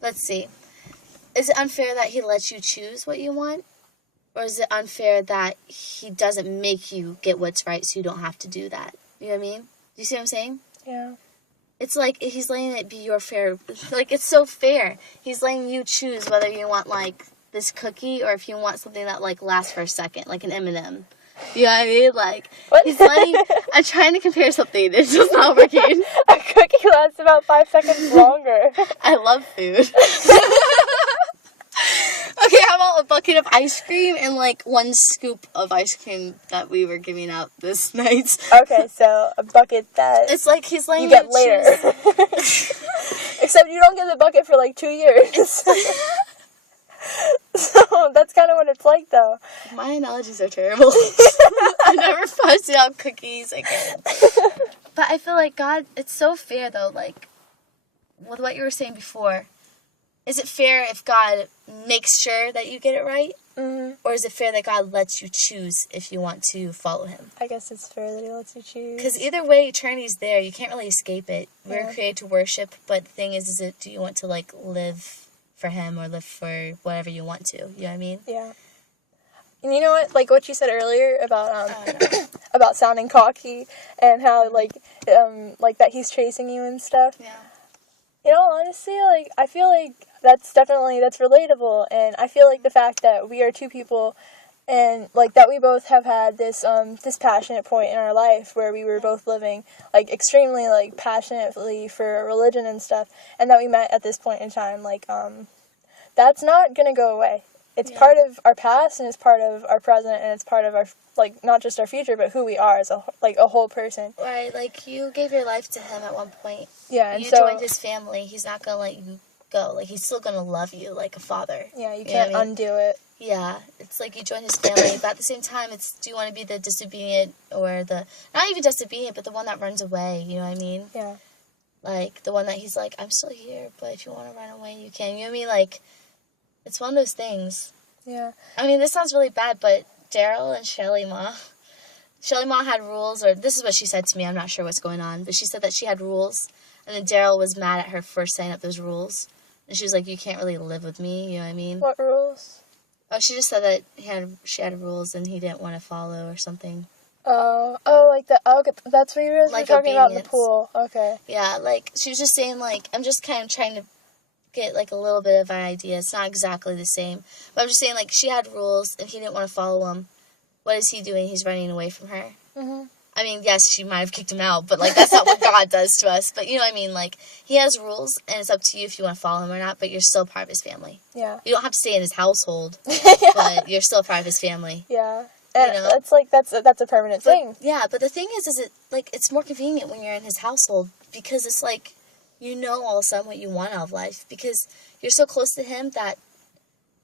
Let's see. Is it unfair that he lets you choose what you want? Or is it unfair that he doesn't make you get what's right so you don't have to do that? You know what I mean? Do you see what I'm saying? Yeah. It's like he's letting it be your fair. Like, it's so fair. He's letting you choose whether you want, like, this cookie or if you want something that, like, lasts for a second, like an M&M. You know what I mean? Like, what? He's letting... I'm trying to compare something. It's just not working. A cookie lasts about 5 seconds longer. I love food. Okay, how about a bucket of ice cream and, like, 1 scoop of ice cream that we were giving out this night? Okay, so a bucket that... It's like he's letting you get later. Except you don't get the bucket for, like, 2 years. So, that's kind of what it's like, though. My analogies are terrible. I never passed out cookies again. But I feel like God, it's so fair, though, like, with what you were saying before. Is it fair if God makes sure that you get it right? Mm-hmm. Or is it fair that God lets you choose if you want to follow him? I guess it's fair that he lets you choose. Because either way, eternity's there. You can't really escape it. We're Yeah. created to worship, but the thing is do you want to, like, live for him or live for whatever you want to? You know what I mean? Yeah. And you know what? Like what you said earlier about about sounding cocky and how like that he's chasing you and stuff. Yeah. You know, honestly, like I feel like that's relatable, and I feel like the fact that we are 2 people and like that we both have had this this passionate point in our life where we were both living like extremely like passionately for religion and stuff, and that we met at this point in time, like that's not gonna go away. It's part of our past, and it's part of our present, and it's part of our, like, not just our future, but who we are as a whole person. Right, like, you gave your life to him at one point. Yeah, and you so... joined his family. He's not gonna let you go. Like, he's still gonna love you like a father. Yeah, you can't undo it. Yeah, it's like you join his family, but at the same time, it's, do you want to be the disobedient or the, not even disobedient, but the one that runs away, you know what I mean? Yeah. Like, the one that he's like, I'm still here, but if you want to run away, you can. You know what I mean? Like, it's one of those things. Yeah. I mean, this sounds really bad, but Daryl and Shelly Ma had rules, or this is what she said to me, I'm not sure what's going on, but she said that she had rules, and then Daryl was mad at her for setting up those rules, and she was like, you can't really live with me, you know what I mean? What rules? Oh, she just said that she had rules and he didn't want to follow or something. Oh, like that. Oh, that's what you were Like talking about in the obedience. pool. Okay. Yeah, like, she was just saying, like, I'm just kind of trying to get, like, a little bit of an idea. It's not exactly the same. But I'm just saying, like, she had rules and he didn't want to follow them. What is he doing? He's running away from her. Mm-hmm. I mean, yes, she might have kicked him out, but, like, that's not what God does to us. But, you know what I mean? Like, he has rules, and it's up to you if you want to follow him or not, but you're still part of his family. Yeah. You don't have to stay in his household, Yeah. but you're still part of his family. Yeah. And You know? that's like, that's a permanent thing. Yeah, but the thing is it, like, it's more convenient when you're in his household, because it's like, you know all of a sudden what you want out of life, because you're so close to him that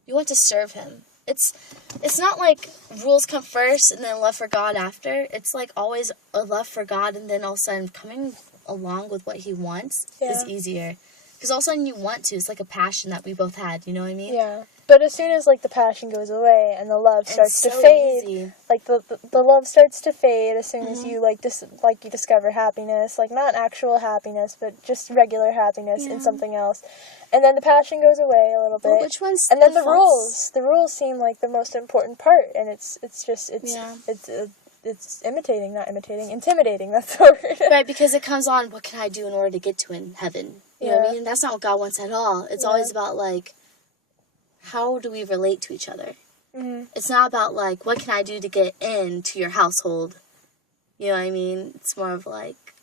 you want to serve him. It's not like rules come first and then love for God after. It's like always a love for God, and then all of a sudden coming along with what he wants is easier. Because all of a sudden you want to. It's like a passion that we both had, you know what I mean? Yeah. But as soon as, like, the passion goes away and the love starts to so fade, easy. like, the love starts to fade as soon as Mm-hmm. you, you discover happiness. Like, not actual happiness, but just regular happiness in something else. And then the passion goes away a little bit. Well, which one's and then the false? rules. The rules seem like the most important part, and it's imitating, not imitating, intimidating, that's the word. Right, because it comes on, what can I do in order to get to in heaven? You know what I mean? That's not what God wants at all. It's always about, like, how do we relate to each other? Mm-hmm. It's not about, like, what can I do to get into your household? You know what I mean? It's more of, like,